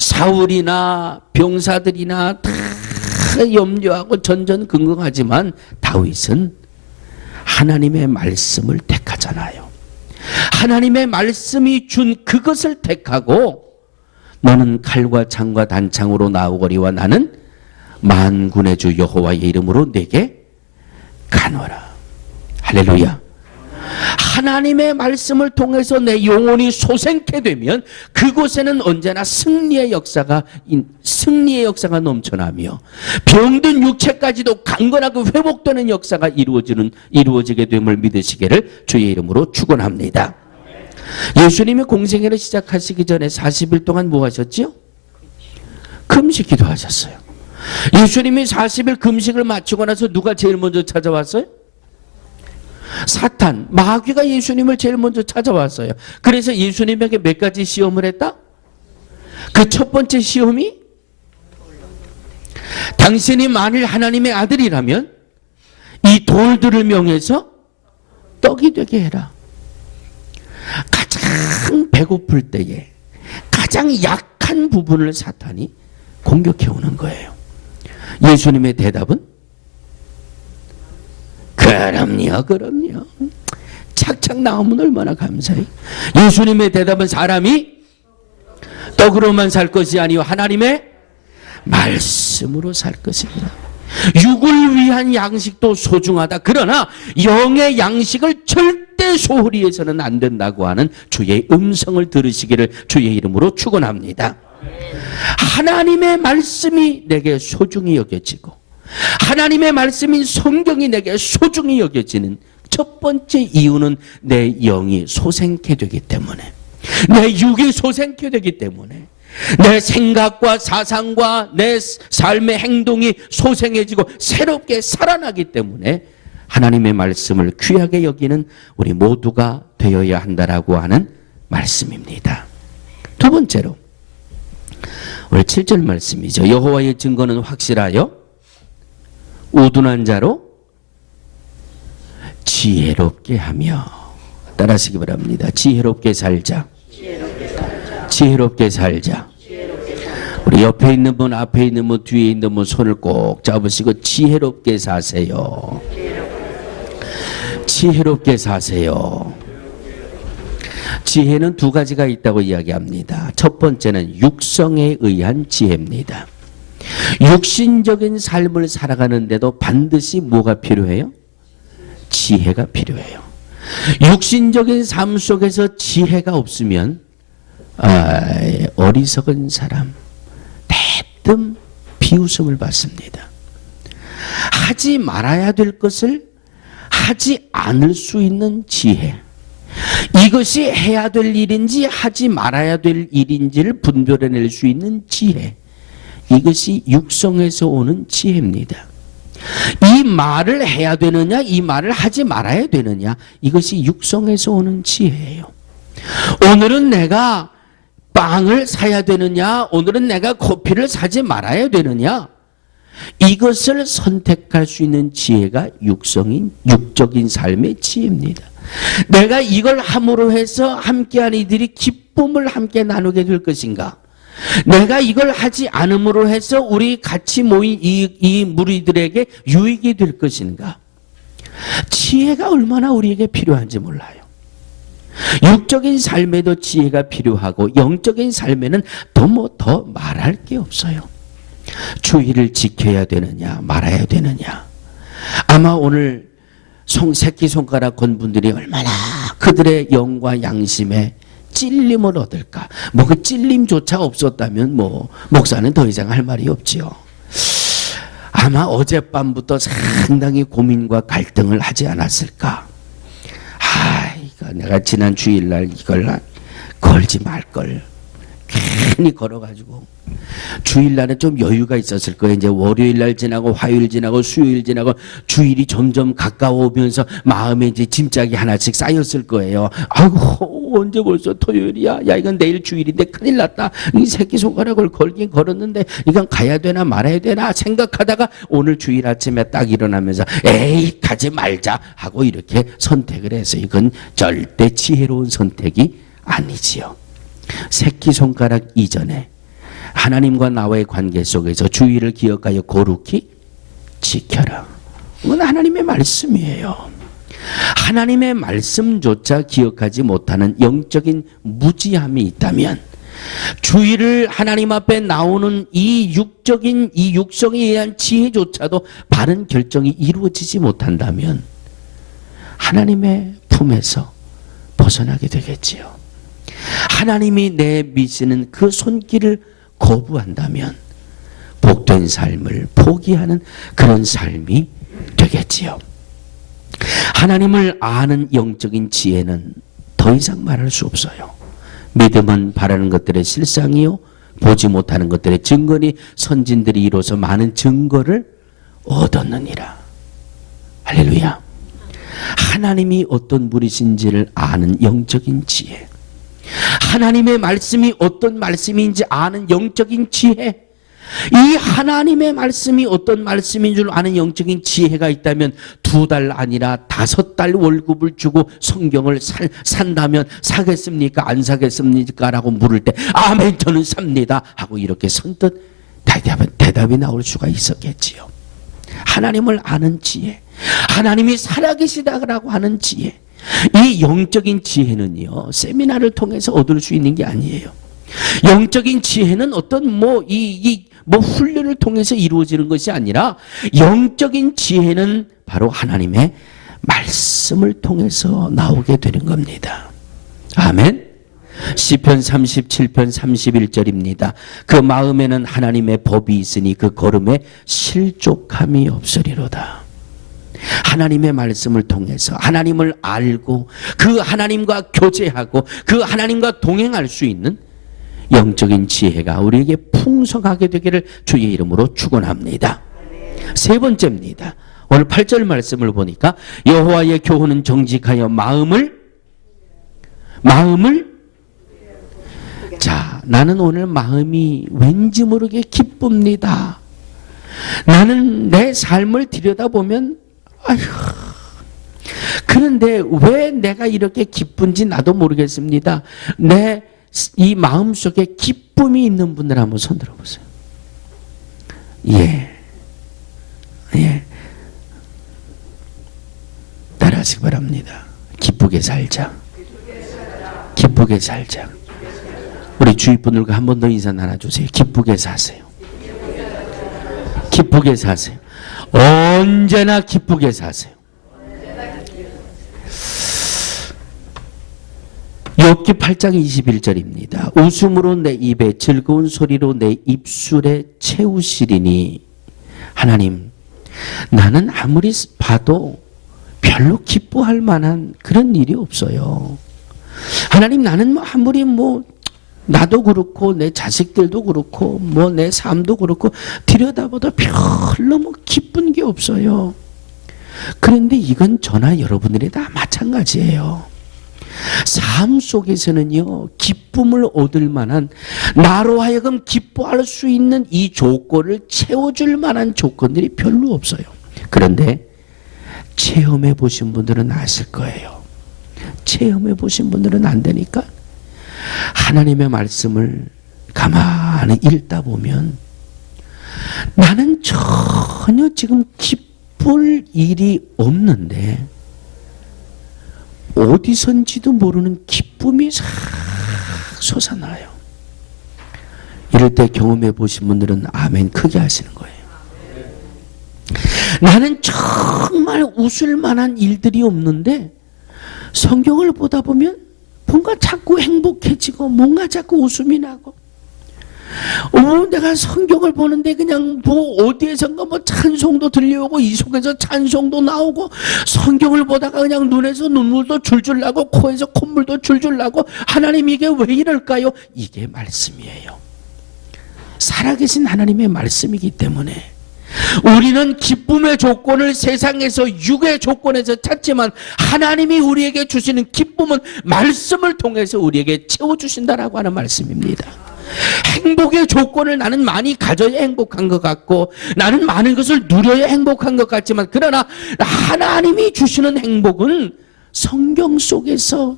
사울이나 병사들이나 다 염려하고 전전긍긍하지만 다윗은 하나님의 말씀을 택하잖아요. 하나님의 말씀이 준 그것을 택하고 너는 칼과 창과 단창으로 나오거리와 나는 만군의 주 여호와의 이름으로 내게 가노라. 할렐루야. 하나님의 말씀을 통해서 내 영혼이 솟게 되면 그곳에는 언제나 승리의 역사가 넘쳐나며 병든 육체까지도 강건하고 회복되는 역사가 이루어지게 됨을 믿으시기를 주의 이름으로 축원합니다. 예수님이 공생애를 시작하시기 전에 40일 동안 뭐 하셨지요? 금식 기도하셨어요. 예수님이 40일 금식을 마치고 나서 누가 제일 먼저 찾아왔어요? 사탄, 마귀가 예수님을 제일 먼저 찾아왔어요. 그래서 예수님에게 몇 가지 시험을 했다? 그 첫 번째 시험이 당신이 만일 하나님의 아들이라면 이 돌들을 명해서 떡이 되게 해라. 가장 배고플 때에 가장 약한 부분을 사탄이 공격해 오는 거예요. 예수님의 대답은 그럼요. 착착 나오면 얼마나 감사해. 예수님의 대답은 사람이 떡으로만 살 것이 아니요 하나님의 말씀으로 살 것입니다. 육을 위한 양식도 소중하다. 그러나 영의 양식을 절대 소홀히 해서는 안 된다고 하는 주의 음성을 들으시기를 주의 이름으로 축원합니다. 하나님의 말씀이 내게 소중히 여겨지고 하나님의 말씀인 성경이 내게 소중히 여겨지는 첫 번째 이유는 내 영이 소생케 되기 때문에, 내 육이 소생케 되기 때문에, 내 생각과 사상과 내 삶의 행동이 소생해지고 새롭게 살아나기 때문에 하나님의 말씀을 귀하게 여기는 우리 모두가 되어야 한다라고 하는 말씀입니다. 두 번째로 오늘 7절 말씀이죠. 여호와의 증거는 확실하여 우둔한 자로 지혜롭게 하며, 따라하시기 바랍니다. 지혜롭게 살자. 지혜롭게 살자. 우리 옆에 있는 분, 앞에 있는 분, 뒤에 있는 분 손을 꼭 잡으시고 지혜롭게 사세요. 지혜롭게 사세요. 지혜는 두 가지가 있다고 이야기합니다. 첫 번째는 육성에 의한 지혜입니다. 육신적인 삶을 살아가는데도 반드시 뭐가 필요해요? 지혜가 필요해요. 육신적인 삶 속에서 지혜가 없으면 어리석은 사람, 대뜸 비웃음을 받습니다. 하지 말아야 될 것을 하지 않을 수 있는 지혜, 이것이 해야 될 일인지 하지 말아야 될 일인지를 분별해낼 수 있는 지혜, 이것이 육성에서 오는 지혜입니다. 이 말을 해야 되느냐, 이 말을 하지 말아야 되느냐, 이것이 육성에서 오는 지혜예요. 오늘은 내가 빵을 사야 되느냐, 오늘은 내가 커피를 사지 말아야 되느냐, 이것을 선택할 수 있는 지혜가 육적인 삶의 지혜입니다. 내가 이걸 함으로 해서 함께한 이들이 기쁨을 함께 나누게 될 것인가, 내가 이걸 하지 않음으로 해서 우리 같이 모인 이 무리들에게 유익이 될 것인가. 지혜가 얼마나 우리에게 필요한지 몰라요. 육적인 삶에도 지혜가 필요하고 영적인 삶에는 더 말할 게 없어요. 주의를 지켜야 되느냐 말아야 되느냐. 아마 오늘 새끼손가락 건 분들이 얼마나 그들의 영과 양심에 찔림을 얻을까. 그 찔림조차 없었다면 목사는 더 이상 할 말이 없지요. 아마 어젯밤부터 상당히 고민과 갈등을 하지 않았을까. 이거 내가 지난 주일날 이걸 걸지 말걸 괜히 걸어가지고, 주일날에 좀 여유가 있었을 거예요. 이제 월요일날 지나고 화요일 지나고 수요일 지나고 주일이 점점 가까워오면서 마음에 이제 짐짝이 하나씩 쌓였을 거예요. 아이고 언제 벌써 토요일이야. 야 이건 내일 주일인데 큰일 났다. 이 새끼손가락을 걸긴 걸었는데 이건 가야 되나 말아야 되나 생각하다가 오늘 주일 아침에 딱 일어나면서 에이 가지 말자 하고 이렇게 선택을 해서 이건 절대 지혜로운 선택이 아니지요. 새끼손가락 이전에 하나님과 나와의 관계 속에서 주의를 기억하여 거룩히 지켜라. 이건 하나님의 말씀이에요. 하나님의 말씀조차 기억하지 못하는 영적인 무지함이 있다면, 주의를 하나님 앞에 나오는 이 육성에 의한 지혜조차도 바른 결정이 이루어지지 못한다면 하나님의 품에서 벗어나게 되겠지요. 하나님이 내미시는 그 손길을 거부한다면 복된 삶을 포기하는 그런 삶이 되겠지요. 하나님을 아는 영적인 지혜는 더 이상 말할 수 없어요. 믿음은 바라는 것들의 실상이요 보지 못하는 것들의 증거니 선진들이 이로써 많은 증거를 얻었느니라. 할렐루야. 하나님이 어떤 분이신지를 아는 영적인 지혜, 하나님의 말씀이 어떤 말씀인지 아는 영적인 지혜, 이 하나님의 말씀이 어떤 말씀인 줄 아는 영적인 지혜가 있다면 2달 아니라 5달 월급을 주고 성경을 산다면 사겠습니까? 안 사겠습니까? 라고 물을 때 아멘 저는 삽니다 하고 이렇게 선뜻 대답이 나올 수가 있었겠지요. 하나님을 아는 지혜, 하나님이 살아계시다라고 하는 지혜, 이 영적인 지혜는요 세미나를 통해서 얻을 수 있는 게 아니에요. 영적인 지혜는 어떤 훈련을 통해서 이루어지는 것이 아니라 영적인 지혜는 바로 하나님의 말씀을 통해서 나오게 되는 겁니다. 아멘. 시편 37편 31절입니다. 그 마음에는 하나님의 법이 있으니 그 걸음에 실족함이 없으리로다. 하나님의 말씀을 통해서 하나님을 알고 그 하나님과 교제하고 그 하나님과 동행할 수 있는 영적인 지혜가 우리에게 풍성하게 되기를 주의 이름으로 축원합니다. 3번째입니다. 오늘 8절 말씀을 보니까 여호와의 교훈은 정직하여 마음을 자, 나는 오늘 마음이 왠지 모르게 기쁩니다. 나는 내 삶을 들여다보면 그런데 왜 내가 이렇게 기쁜지 나도 모르겠습니다. 내 이 마음속에 기쁨이 있는 분들 한번 손 들어보세요. 예. 따라하시기 바랍니다. 기쁘게 살자. 기쁘게 살자. 우리 주위 분들과 한 번 더 인사 나눠주세요. 기쁘게 사세요. 기쁘게 사세요. 언제나 기쁘게 사세요. 욥기 8장 21절입니다. 웃음으로 내 입에 즐거운 소리로 내 입술에 채우시리니. 하나님, 나는 아무리 봐도 별로 기뻐할 만한 그런 일이 없어요. 하나님, 나는 아무리 나도 그렇고 내 자식들도 그렇고 내 삶도 그렇고 들여다봐도 별로 기쁜 게 없어요. 그런데 이건 저나 여러분들이 다 마찬가지예요. 삶 속에서는요 기쁨을 얻을 만한, 나로 하여금 기뻐할 수 있는 이 조건을 채워줄 만한 조건들이 별로 없어요. 그런데 체험해 보신 분들은 아실 거예요. 체험해 보신 분들은 안 되니까 하나님의 말씀을 가만히 읽다 보면 나는 전혀 지금 기쁠 일이 없는데 어디선지도 모르는 기쁨이 싹 솟아나요. 이럴 때 경험해 보신 분들은 아멘 크게 하시는 거예요. 나는 정말 웃을 만한 일들이 없는데 성경을 보다 보면 뭔가 자꾸 행복해지고 뭔가 자꾸 웃음이 나고, 내가 성경을 보는데 그냥 어디에선가 찬송도 들려오고 이 속에서 찬송도 나오고, 성경을 보다가 그냥 눈에서 눈물도 줄줄 나고 코에서 콧물도 줄줄 나고, 하나님 이게 왜 이럴까요? 이게 말씀이에요. 살아계신 하나님의 말씀이기 때문에 우리는 기쁨의 조건을 세상에서 육의 조건에서 찾지만 하나님이 우리에게 주시는 기쁨은 말씀을 통해서 우리에게 채워주신다라고 하는 말씀입니다. 행복의 조건을 나는 많이 가져야 행복한 것 같고 나는 많은 것을 누려야 행복한 것 같지만, 그러나 하나님이 주시는 행복은 성경 속에서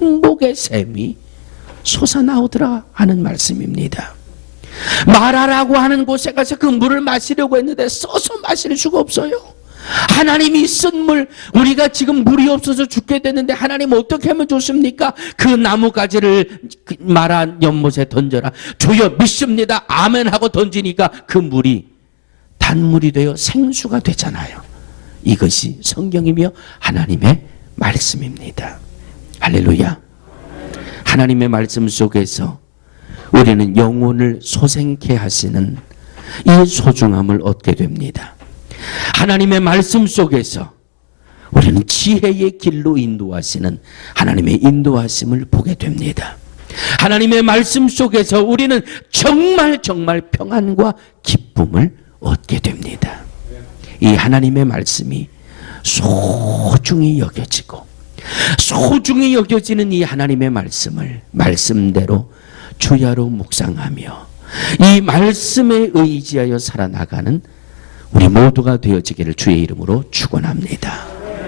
행복의 샘이 솟아나오더라 하는 말씀입니다. 마라라고 하는 곳에 가서 그 물을 마시려고 했는데 써서 마실 수가 없어요. 하나님이 쓴 물, 우리가 지금 물이 없어서 죽게 됐는데 하나님 어떻게 하면 좋습니까? 그 나뭇가지를 마라 연못에 던져라. 주여 믿습니다. 아멘 하고 던지니까 그 물이 단물이 되어 생수가 되잖아요. 이것이 성경이며 하나님의 말씀입니다. 할렐루야. 하나님의 말씀 속에서 우리는 영혼을 소생케 하시는 이 소중함을 얻게 됩니다. 하나님의 말씀 속에서 우리는 지혜의 길로 인도하시는 하나님의 인도하심을 보게 됩니다. 하나님의 말씀 속에서 우리는 정말 평안과 기쁨을 얻게 됩니다. 이 하나님의 말씀이 소중히 여겨지고 소중히 여겨지는 이 하나님의 말씀을 말씀대로 주야로 묵상하며 이 말씀에 의지하여 살아나가는 우리 모두가 되어지기를 주의 이름으로 축원합니다.